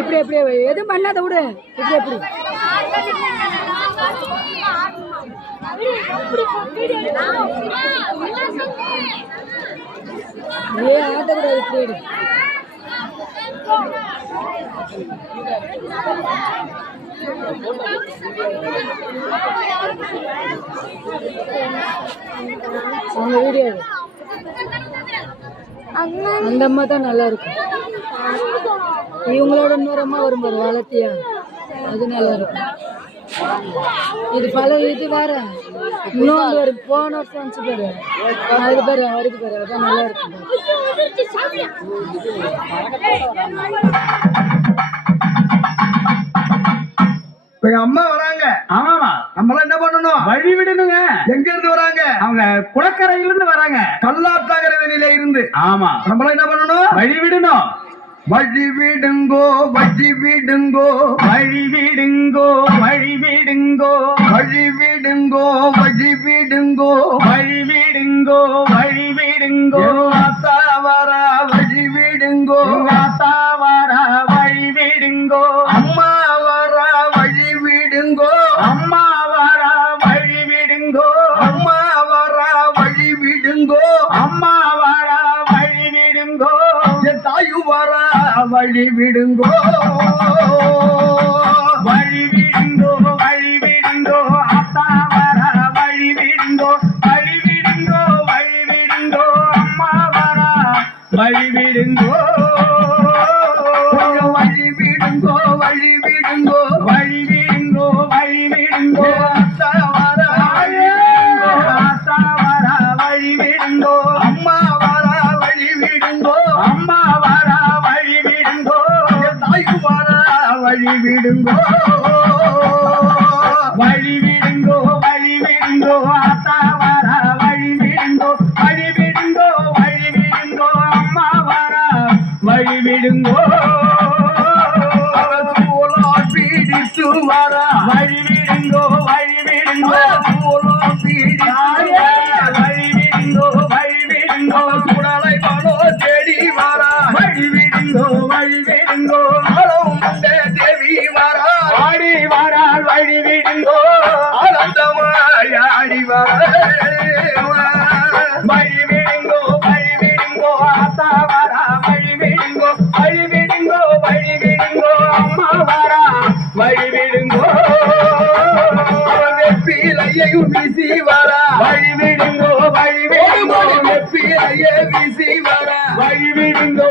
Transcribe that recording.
இப்படி எப்படி எதுவும் பண்ணாத விடு. இப்படி எப்படி ஆட்டக்கூடாது. இப்படி அவங்க வீடியோ அந்த அம்மா தான் நல்லா இருக்கும். இவங்களோட இன்னொரு அம்மா வரும் பாரு, வளர்த்தியா, அது நல்லா இருக்கும். இது பல இது வேற இன்னொன்று ஒரு போன வருஷம் வந்துச்சு பாரு, அது பாரு அவருக்கு பாரு, அதான் நல்லா இருக்கும். அம்மா வராங்க. ஆமாமா, நம்மளாம் என்ன பண்ணணும்? வழி விடணுங்க. எங்க இருந்து வராங்க? அவங்க குளக்கரையில இருந்து வராங்க, கல்லாத்தாங்கரை வெளியில இருந்து. ஆமா, நம்மளாம் என்ன பண்ணணும்? வழி விடணும். வழி விடுங்கோ, வழி விடுங்கோ, வழி விடுங்கோ, வழி விடுங்கோ, வழி விடுங்கோ, வழி விடுங்கோ, வழி விடுங்கோ, வழி விடுங்கோ. அத்தா வரா வழி விடுங்கோ, அத்தா வரா வழி விடுங்கோ, அம்மா வரா வழி விடுங்கோ, அம்மா வரா வழி விடுங்கோ, அம்மா வரா வழி விடுங்கோ, அம்மா வரா வழி விடுங்கோ, என் தாயு வரா வழி விடுங்கோ, வழி விடுங்கோ, வழி விடுங்கோ. அத்தா வரா வழி விடுங்கோ, வழி விடுங்கோ, வழி விடுங்கோ. அம்மா வரா வழி விடுங்கோ, வழி விடுங்கோ, வழி விடுங்கோ, வழி விடுங்கோ, வழி விடுங்கோ. அத்தா வரா அத்தா வரா வழி விடுங்கோ, அம்மா வரா வழி விடுங்கோ, அம்மா வரா வழி விடுங்கோ, என் தாயு வரா வழி விடுங்கோ, வழி விடுங்கோ, வழி விடுங்கோ. அத்தா வரா வழி விடுங்கோ, வழி விடுங்கோ, வழி விடுங்கோ. அம்மா வரா வழி விடுங்கோ, பீடித்து வரா வழி விடுங்கோ, வழி விடுங்கோ. பீடித்து வழி விடுங்கோ, வழி விடுங்கோ. சுடலை மனோ தேடி வரா வழி விடுங்கோ, வழி விடுங்கோ. தேவி வரா ஆடி வாரால் வழி விடுங்கோ, ஆனந்தமாடி வரா வழி விடுங்கோ, வழி விடுங்கோ. அத்தா வரா வழி விடுங்கோ, வழி விடுங்கோ, வழி விடுங்கோ. அம்மா வரா வழி விடுங்கோ, வெப்பிலையும் வீசி வரா வழி விடுங்கோ, வழி விடுங்கோ. வெப்பிலையே வீசி வரா வழி விடுங்கோ,